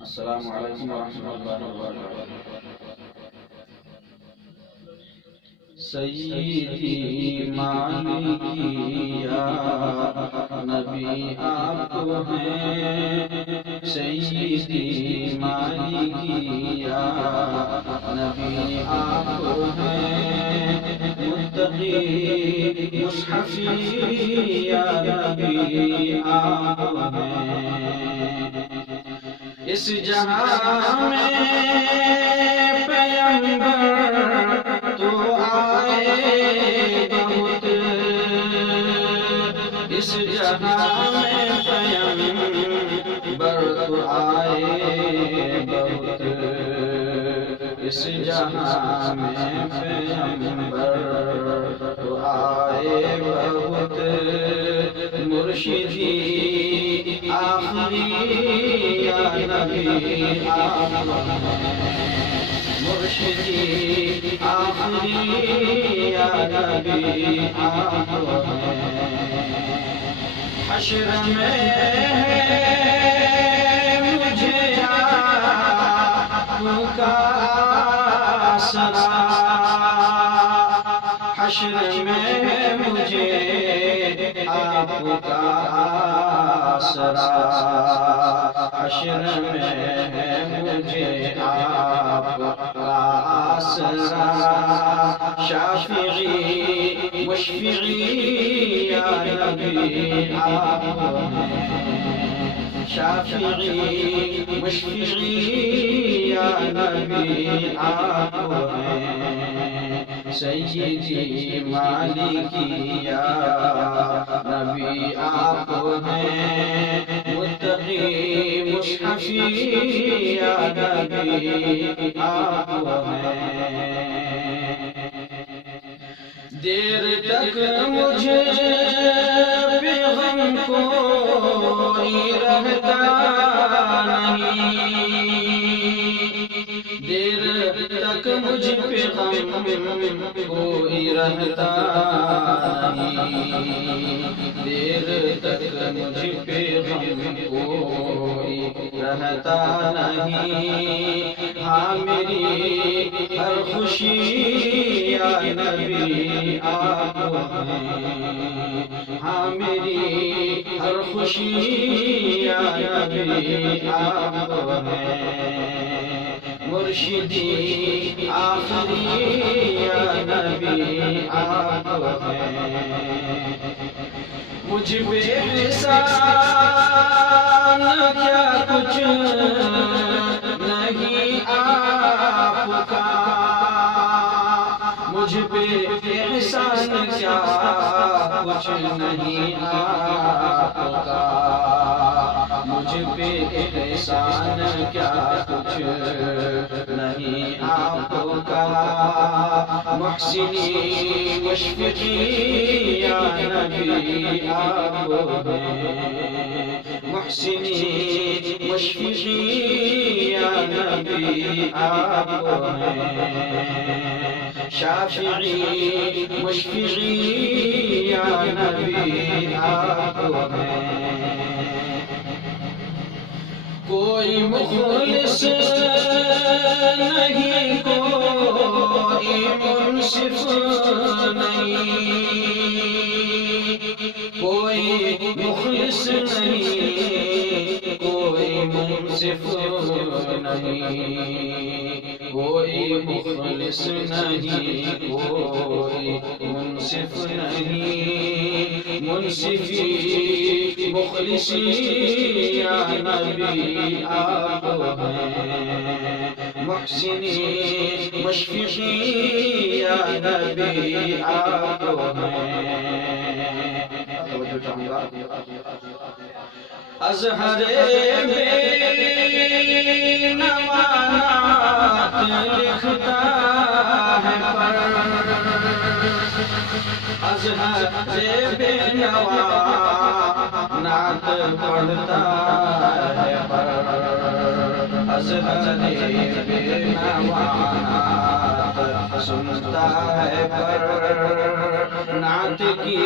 السلام علیکم ورحمۃ اللہ وبرکاتہ۔ سیدی مالکی یا نبی آپ ہیں، سیدی مالکی یا نبی آپ ہیں، متقی مصحفی یا نبی آپ ہیں، اس جہاں میں پیغمبر تو آئے بہت، اس جہاں میں پیغمبر تو آئے بہت، اس جہاں میں پیغمبر تو آئے بہت، مرشدی آخری یا نبی آپ ہیں، مرشدی آخری یا نبی آپ ہیں، حشر میں مجھے آپ کا آسرا، حشر میں مجھے آپ کا آسرا، حشر میں مجھے آپ کا آسرا، شافعی مشفعی یا نبی آپ ہیں، شافعی مشفعی یا نبی آپ ہیں، سیدی مالکی یا نبی آپ ہیں، متقی مصحفی یا نبی آپ ہیں، دیر تک مجھے پیغام کوئی رہتا نہیں، دیر تک مجھ پیغام کوئی رہتا نہیں، دیر تک مجھ پیغام کوئی رہتا نہیں، ہاں میری ہر خوشی یا نبی آپ ہیں، ہاں میری ہر خوشی یا نبی آپ ہیں، مرشدی آخری یا نبی آپ ہیں، مجھ پہ احسان کیا کچھ نہیں آپ کا، مجھ پہ احسان کیا کچھ نہیں آپ کا، مجھ پہ احسان کیا کچھ نہیں آپ کا، محسنی مشفقی یا نبی آپ ہیں، محسنی مشفقی یا نبی آپ ہیں، شافعی مشفقی یا نبی آپ ہیں، کوئی مخلص نہیں، کوئی منصف نہیں، کوئی مخلص نہیں، کوئی منصف نہیں، کوئی مخلص نہیں، کوئی منصف نہیں، منصفی مخلصی یا نبی آپ ہیں، محسنی مشفقی یا نبی آپ ہیں، توجہ چاہوں گا، ازہر بے نوانات لکھتا ہے پر، ازہر بے نوانات پڑھتا ہے پر، ازہر بے نوانات سنتا ہے پر، نعت کی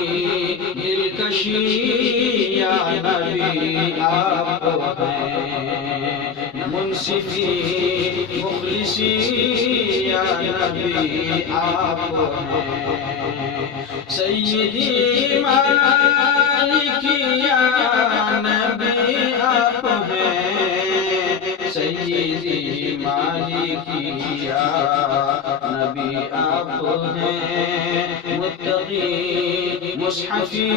دلکشی یا نبی آپ ہیں، منصفی مخلصی یا نبی آپ ہیں سیدی مالکی یا نبی آپ ہیں سیدی مالکی یا نبی آپ ہیں متقی مصحفی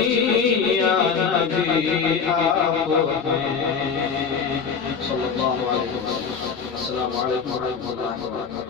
یا نبی آپ ہیں صلی اللہ علیہ وسلم. السلام علیکم ورحمۃ اللہ وبرکاتہ.